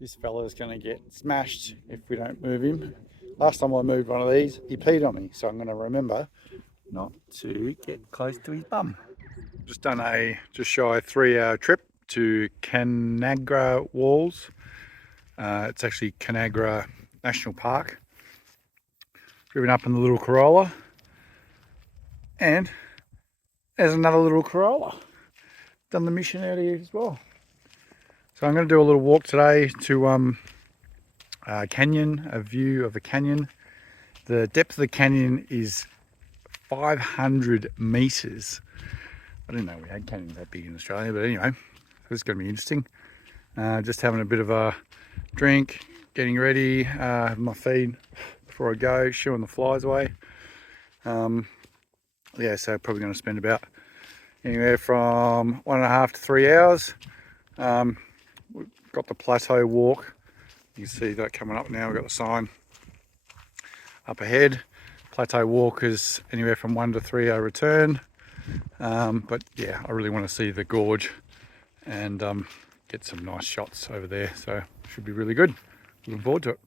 This fella's going to get smashed if we don't move him. Last time I moved one of these, he peed on me, so I'm going to remember not to get close to his bum. Just done a just shy 3 hour trip to Kanangra Walls. It's actually Kanangra National Park. Driven up in the little Corolla, and there's another little Corolla. Done the mission out here as well. So I'm going to do a little walk today to canyon, a view of the canyon. The depth of the canyon is 500 meters. I didn't know we had canyons that big in Australia, but anyway, it's going to be interesting. Just having a bit of a drink, getting ready, having my feed before I go, shooing the flies away. Yeah, so probably going to spend about anywhere from 1.5 to 3 hours. We've got the plateau walk. You can see that coming up now. We've got the sign up ahead. Plateau walk is anywhere from 1 to 3 hour return. But yeah, I really want to see the gorge and get some nice shots over there. So should be really good. Looking forward to it.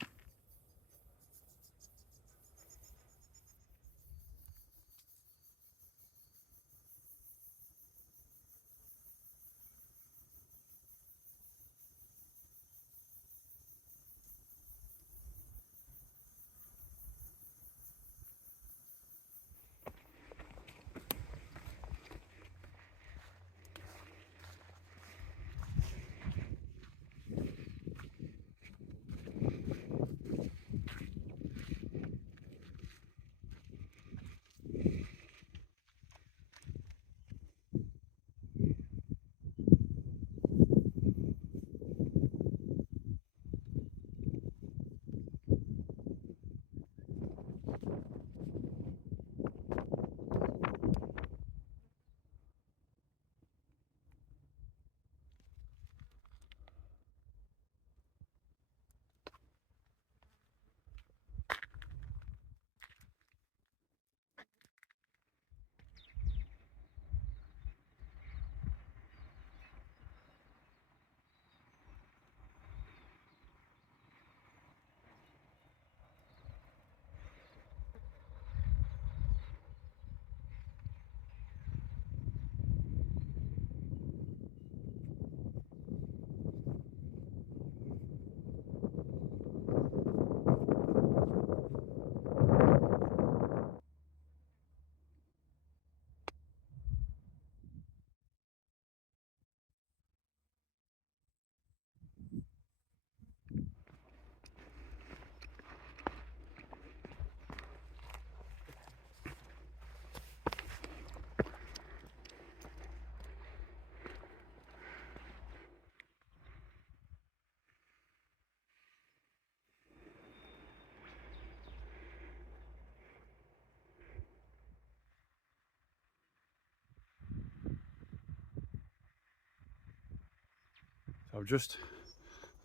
So I just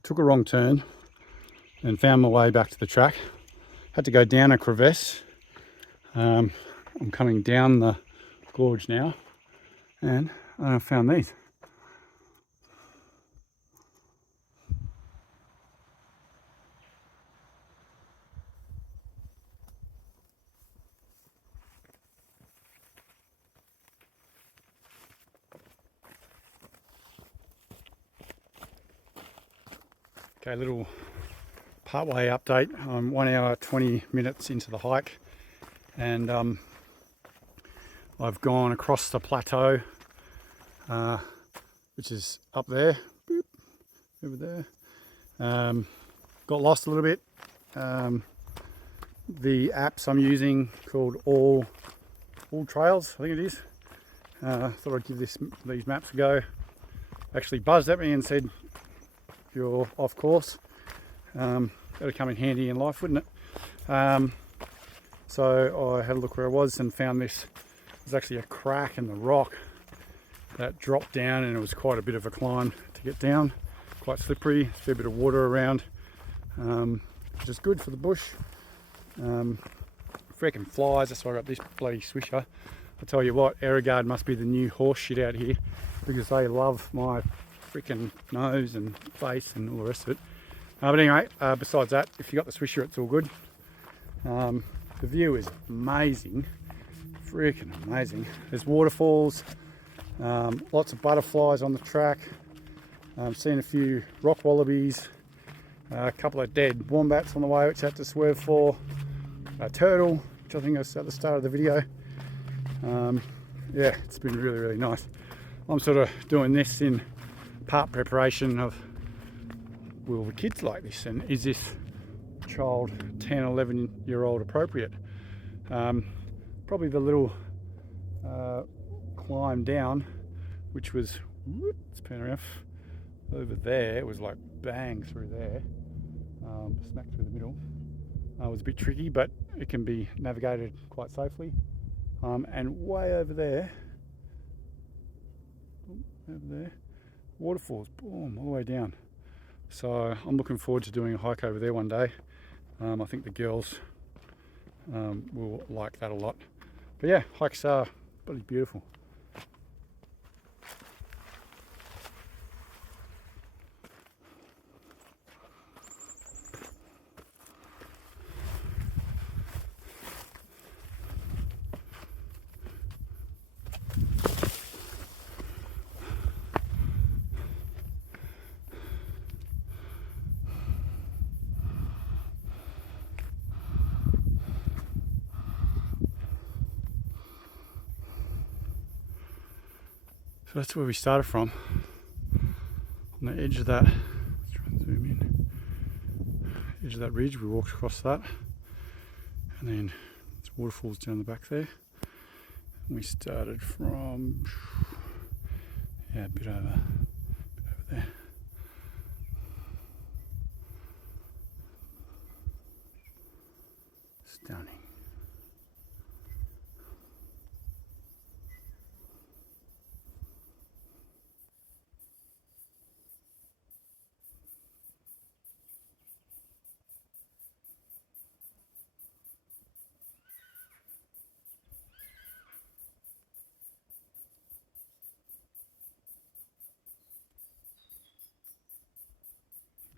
took a wrong turn and found my way back to the track. Had to go down a crevasse. I'm coming down the gorge now, and I found these. Okay, little partway update. I'm 1 hour 20 minutes into the hike, and I've gone across the plateau, which is up there, boop, over there. Got lost a little bit. The apps I'm using called All Trails, I think it is. Thought I'd give these maps a go. Actually buzzed at me and said, "You're off course." That'd come in handy in life, wouldn't it? So I had a look where I was and found this. There's actually a crack in the rock that dropped down, and it was quite a bit of a climb to get down. Quite slippery, a fair bit of water around, which is good for the bush. Freaking flies, that's why I got this bloody swisher. I tell you what, Aerogard must be the new horse shit out here, because they love my freaking nose and face and all the rest of it. But anyway, besides that, if you got the swisher, it's all good. The view is amazing, freaking amazing. There's waterfalls, lots of butterflies on the track. Seen a few rock wallabies, a couple of dead wombats on the way, which I had to swerve for. A turtle, which I think was at the start of the video. Yeah, it's been really, really nice. I'm sort of doing this in part preparation of, will the kids like this, and is this child 10, 11-year-old appropriate? Probably the little climb down, which was, let's pan around, over there, it was like bang through there, smack through the middle. It was a bit tricky, but it can be navigated quite safely. And way over there, waterfalls, boom, all the way down. So I'm looking forward to doing a hike over there one day. I think the girls will like that a lot. But yeah, hikes are really beautiful. So that's where we started from, on the edge of that, let's try and zoom in, edge of that ridge. We walked across that, and then there's waterfalls down the back there. And we started from, yeah, a bit over there. Stunning.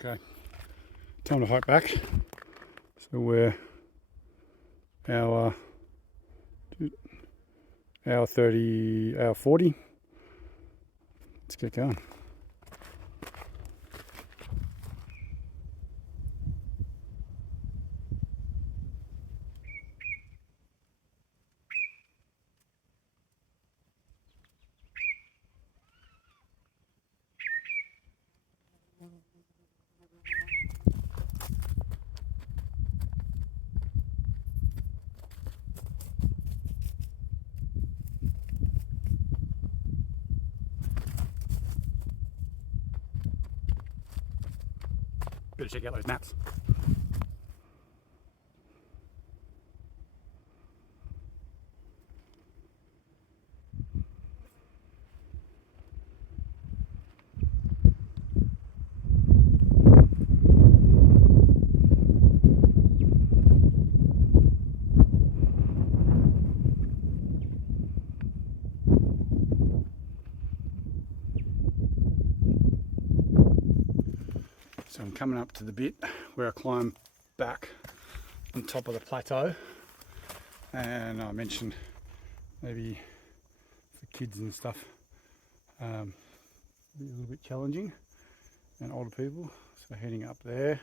Okay, time to hike back. So we're hour 30, hour 40. Let's get going. Better check out those maps. So I'm coming up to the bit where I climb back on top of the plateau, and I mentioned maybe for kids and stuff be a little bit challenging, and older people. So heading up there,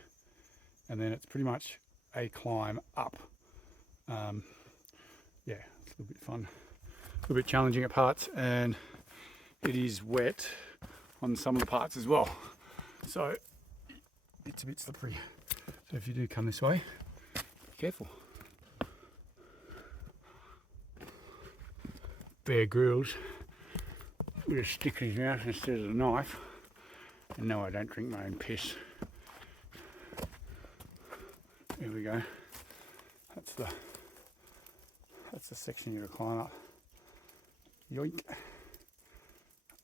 and then it's pretty much a climb up. Yeah, it's a little bit fun, a little bit challenging at parts, and it is wet on some of the parts as well. So it's a bit slippery. So if you do come this way, be careful. Bear Grylls with a stick in his mouth instead of a knife. And no, I don't drink my own piss. There we go. That's the section you're gonna climb up. Yoink.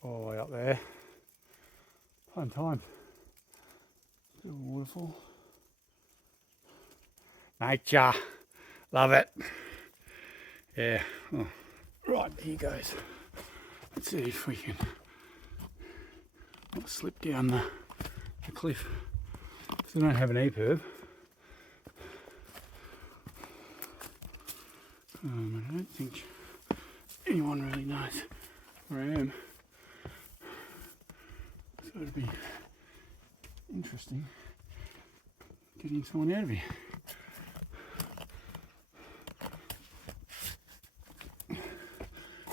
All the way up there. Fun time. Little waterfall. Nature. Love it. Yeah. Oh. Right, here goes. Let's see if we can not slip down the cliff. So I don't have an EPIRB. I don't think anyone really knows where I am. So it'd be interesting getting someone out of here.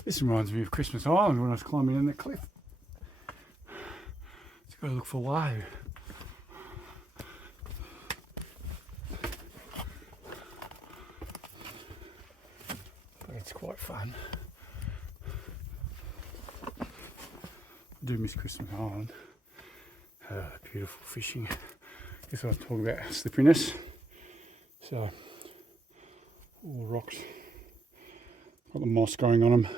This reminds me of Christmas Island when I was climbing in the cliff. Just got to look for wahoo. But it's quite fun. I do miss Christmas Island. Beautiful fishing. Guess I was talking about slipperiness. So all the rocks got the moss going on them.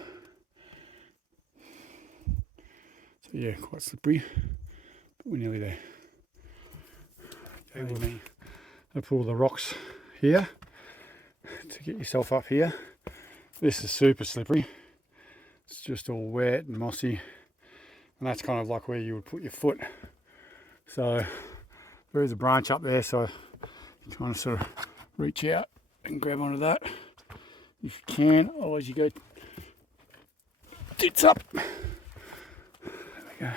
So yeah, quite slippery, but we're nearly there. Okay, with me. I put all the rocks here to get yourself up here. This is super slippery. It's just all wet and mossy, and that's kind of like where you would put your foot. So there is a branch up there, so you kind of sort of reach out and grab onto that if you can, otherwise you go tits up. There we go. I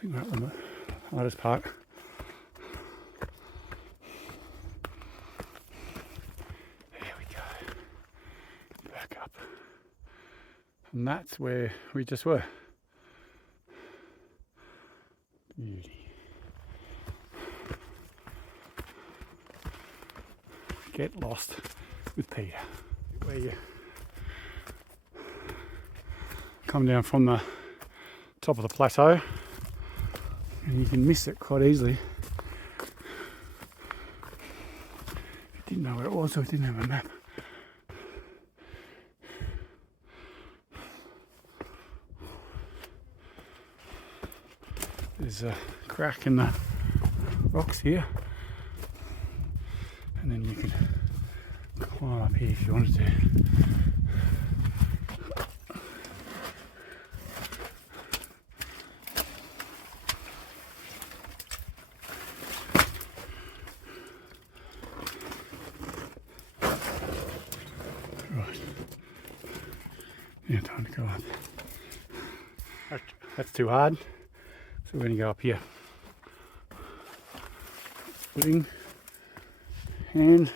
think we're up on the hardest part. There we go. Back up. And that's where we just were. Beauty. Get lost with Peter. Where you come down from the top of the plateau and you can miss it quite easily. If you didn't know where it was or didn't have a map. There's a crack in the rocks here, and then you can climb up here if you wanted to. Right, now time to go up. That's too hard. So we're going to go up here. Footing, hand,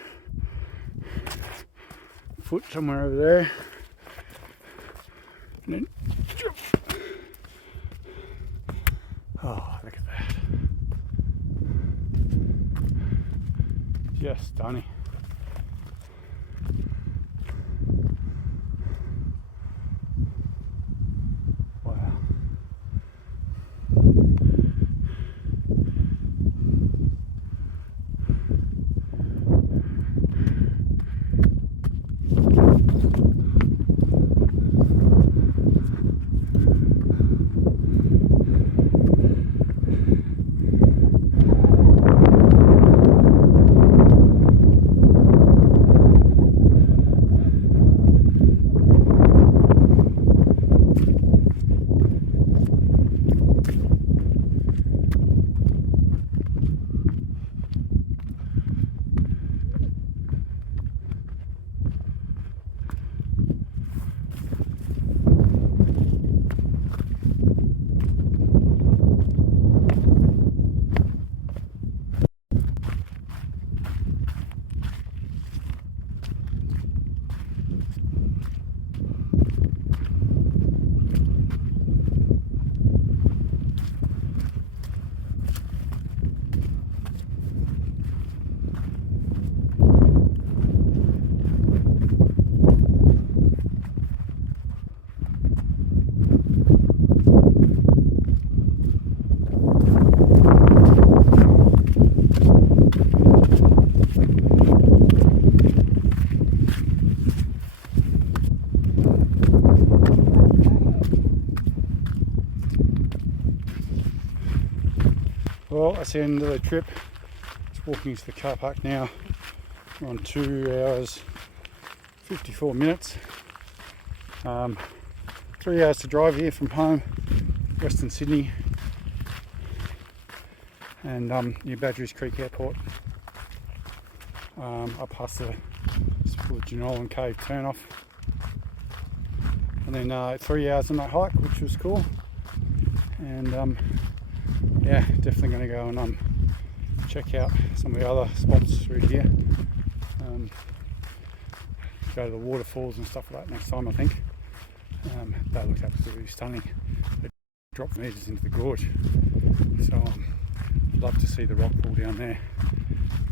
foot somewhere over there, and then jump. Oh, look at that. Just stunning. Well, that's the end of the trip. Just walking to the car park now. We're on 2 hours 54 minutes. 3 hours to drive here from home, Western Sydney. and near Badgerys Creek Airport, up past the Janolan Cave turnoff, and then 3 hours on that hike, which was cool. And yeah, definitely going to go and check out some of the other spots through here. Go to the waterfalls and stuff like that next time, I think. That looks absolutely stunning. It drops meters into the gorge, so I'd love to see the rock pool down there.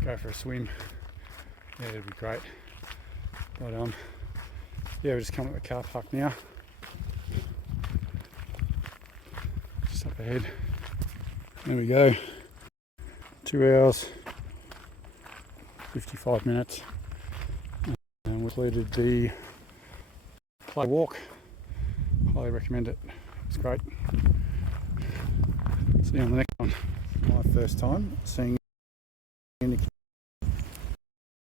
Go for a swim. Yeah, it'd be great. But yeah, we're just coming at the car park now. Just up ahead. There we go. 2 hours, 55 minutes. And we completed the play walk. Highly recommend it. It's great. See you on the next one. My first time seeing